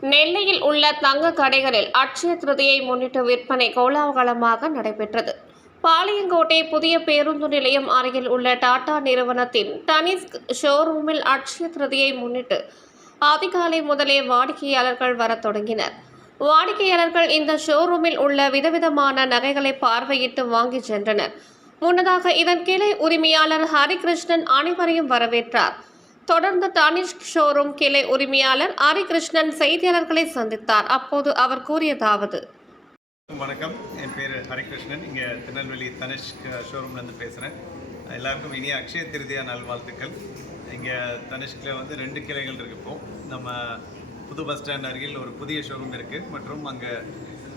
நெல்லையில் உள்ள தங்க கடைகளில் அட்சய திருதியை முன்னிட்டு விற்பனை கோலாகலமாக நடைபெற்றது. பாளையங்கோட்டை புதிய பேருந்து நிலையம் அருகில் உள்ள டாடா நிறுவனத்தின் டனிஸ்க் ஷோரூமில் அட்சய திருதியை முன்னிட்டு அதிகாலை முதலே வாடிக்கையாளர்கள் வரத் தொடங்கினர். வாடிக்கையாளர்கள் இந்த ஷோரூமில் உள்ள விதவிதமான நகைகளை பார்வையிட்டு வாங்கி சென்றனர். முன்னதாக இதன் கிளை உரிமையாளர் ஹரிகிருஷ்ணன் அனைவரையும் வரவேற்றார். தொடர்ந்து தனிஷ்க் ஷோரூம் கிளை உரிமையாளர் ஹரிகிருஷ்ணன் செய்தியாளர்களை சந்தித்தார். அப்போது அவர் கூறியதாவது வணக்கம். என் பேர் ஹரிகிருஷ்ணன். இங்கே திருநெல்வேலி தனிஷ்க் ஷோரூம்லேருந்து பேசுகிறேன் எல்லாருக்கும் இனிய அக்ஷய திருதியா நல்வாழ்த்துக்கள். இங்கே தனிஷ்கில் வந்து ரெண்டு கிளைகள் இருக்கு நம்ம புது பஸ் ஸ்டாண்ட் அருகில் ஒரு புதிய ஷோரூம் இருக்குது மற்றும் அங்கே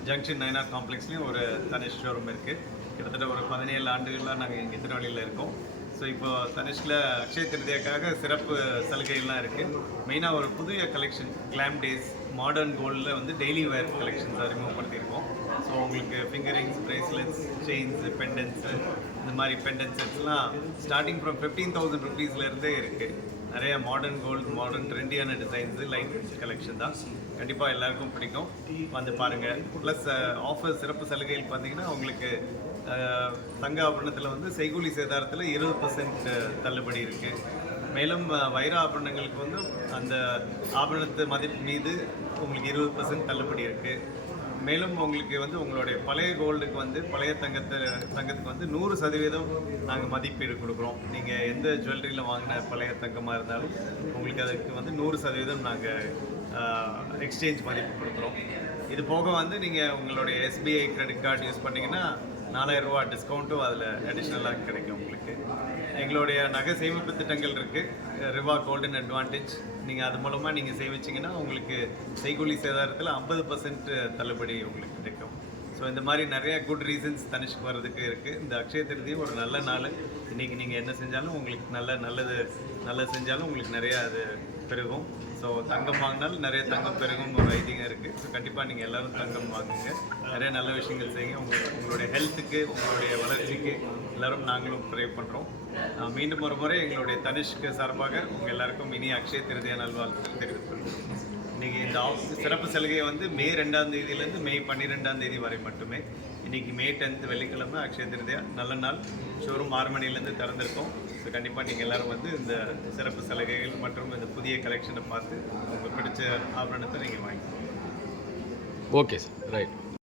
ஜங்ஷன் நைனார் காம்ப்ளெக்ஸ்லேயும் ஒரு தனிஷ் ஷோரூம் இருக்குது கிட்டத்தட்ட ஒரு பதினேழு ஆண்டுகளாக நாங்கள் இங்கே திருநெல்வேலியில் இருக்கோம். ஸோ இப்போ தனிஷ்கில் அக்ஷய திருதியாக்காக சிறப்பு சலுகைகள்லாம் இருக்குது மெயினாக ஒரு புதிய கலெக்ஷன் கிளாம் டேஸ் மாடர்ன் கோல்டில் வந்து டெய்லி வேர் கலெக்ஷன்ஸ் அறிமுகப்படுத்தியிருக்கோம். ஸோ உங்களுக்கு finger rings bracelets chains pendants இந்த மாதிரி பெண்டன்ஸ் செட்ஸ்லாம் ஸ்டார்டிங் ஃப்ரம் ஃபிஃப்டீன் தௌசண்ட் ருபீஸ்லேருந்தே இருக்குது நிறைய மாடர்ன் கோல்டு மாடர்ன் ட்ரெண்டியான டிசைன்ஸு லைட் கலெக்ஷன் தான். கண்டிப்பாக எல்லாருக்கும் பிடிக்கும். வந்து பாருங்கள் ப்ளஸ் ஆஃபர் சிறப்பு சலுகைகள் பார்த்தீங்கன்னா உங்களுக்கு தங்க ஆபரணத்தில் வந்து செய்கூலி சேதாரத்தில் இருபது பர்சன்ட் தள்ளுபடி இருக்குது மேலும் வைர ஆபரணங்களுக்கு வந்து அந்த ஆபரணத்து மதிப்பு மீது உங்களுக்கு இருபது பர்சன்ட் தள்ளுபடி இருக்குது மேலும் உங்களுக்கு வந்து உங்களுடைய பழைய கோல்டுக்கு வந்து பழைய தங்கத்தை தங்கத்துக்கு வந்து நூறு சதவீதம் நாங்கள் மதிப்பீடு கொடுக்குறோம். நீங்கள் எந்த ஜுவல்லரியில் வாங்கின பழைய தங்கமாக இருந்தாலும் உங்களுக்கு அதுக்கு வந்து நூறு சதவீதம் நாங்கள் எக்ஸ்சேஞ்ச் மதிப்பு கொடுக்குறோம். இது போக வந்து நீங்கள் உங்களுடைய எஸ்பிஐ கிரெடிட் கார்டு யூஸ் பண்ணிங்கன்னா நாலாயிரம் ரூபா டிஸ்கவுண்ட்டும் அதில் அடிஷ்னலாக கிடைக்கும் உங்களுக்கு. எங்களுடைய நகை சேமிப்பு திட்டங்கள் இருக்குது ரிவா கோல்டன் அட்வான்டேஜ் நீங்கள் அது மூலமாக நீங்கள் சேமிச்சிங்கன்னா உங்களுக்கு செய்கூலி சேதாரத்தில் ஐம்பது பர்சன்ட் தள்ளுபடி உங்களுக்கு ஸோ இந்த மாதிரி நிறைய குட் ரீசன்ஸ் தனிஷ்க்கு வர்றதுக்கு இருக்குது இந்த அக்ஷய திருதியும் ஒரு நல்ல நாள். இன்றைக்கி நீங்கள் என்ன செஞ்சாலும் உங்களுக்கு நல்ல நல்லது நல்லது செஞ்சாலும் உங்களுக்கு நிறையா அது பெருகும். ஸோ தங்கம் வாங்கினாலும் நிறைய தங்கம் பெருகும் ஒரு ஐதீகம் இருக்குது ஸோ கண்டிப்பாக நீங்கள் எல்லாரும் தங்கம் வாங்குங்க. நிறைய நல்ல விஷயங்கள் செய்யுங்க. உங்களுக்கு உங்களுடைய ஹெல்த்துக்கு உங்களுடைய வளர்ச்சிக்கு எல்லோரும் நாங்களும் ப்ரே பண்ணுறோம் மீண்டும் ஒரு முறை எங்களுடைய தனிஷ்க்கு சார்பாக உங்கள் எல்லாருக்கும் இனி அக்ஷய திருதிய நல்வாழ்த்துக்கள் தெரிவித்துள்ளோம் இன்றைக்கி இந்த ஆஃப் சிறப்பு சலுகையை வந்து மே ரெண்டாம் தேதியிலேருந்து மே பன்னிரெண்டாம் தேதி வரை மட்டுமே. இன்றைக்கி மே டென்த் வெள்ளிக்கிழமை அக்ஷய திருதியா நல்ல நாள். ஷோரூம் ஆறு மணிலேருந்து திறந்திருக்கோம். ஸோ கண்டிப்பாக நீங்கள் எல்லாரும் வந்து இந்த சிறப்பு சலுகைகள் மற்றும் இந்த புதிய கலெக்ஷனை பார்த்து உங்களுக்கு பிடிச்ச ஆபரணத்தை நீங்கள் வாங்கிக்கோங்க. Okay sir right